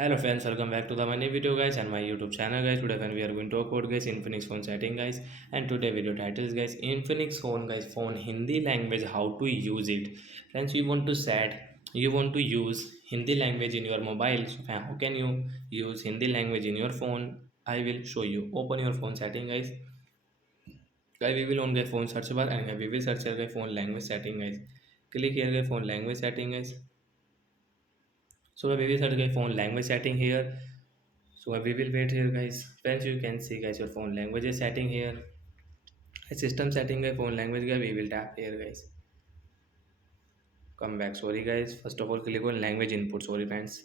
Hello friends, welcome back to the my new video guys and my YouTube channel guys. Today when we are going to talk about guys Infinix phone setting guys, and today video title is guys Infinix phone guys, phone Hindi language, how to use it. Friends, you want to use Hindi language in your mobile. So how can you use Hindi language in your phone? I will show you. Open your phone setting guys. Guys, we will on the phone search bar and we will search the phone language setting guys. Click here the phone language setting guys. So we will search the phone language setting here. So we will wait here guys. Friends, you can see guys your phone language is setting here. System setting guys, phone language guys, we will tap here guys. Come back. Sorry guys. First of all, click on language input. Sorry friends.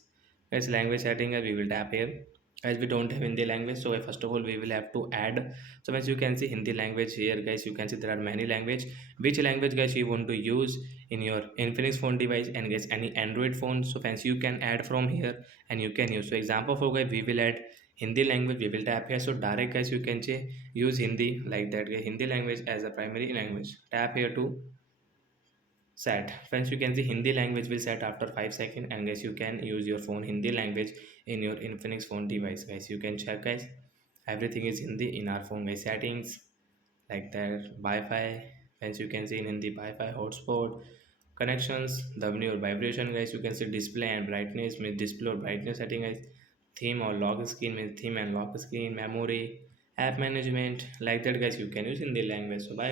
Guys, language setting guys, we will tap here. Guys, we don't have Hindi language, so first of all we will have to add. So as you can see Hindi language here guys, you can see there are many language. Which language guys you want to use in your Infinix phone device and guys any Android phone. So friends, you can add from here and you can use. So example for guys, we will add Hindi language. We will tap here. So direct guys, you can say use Hindi like that. Guys. Hindi language as a primary language. Tap here to set. Friends, you can see Hindi language will set after 5 seconds, and guys you can use your phone Hindi language in your Infinix phone device guys. You can check guys, everything is Hindi in our phone guys. Settings like that, Wi-Fi. Friends, you can see in Hindi Wi-Fi hotspot, connections, the or vibration guys. You can see display and brightness means display or brightness setting guys. Theme or lock screen means theme and lock screen. Memory, app management like that guys, you can use in the language. So bye guys.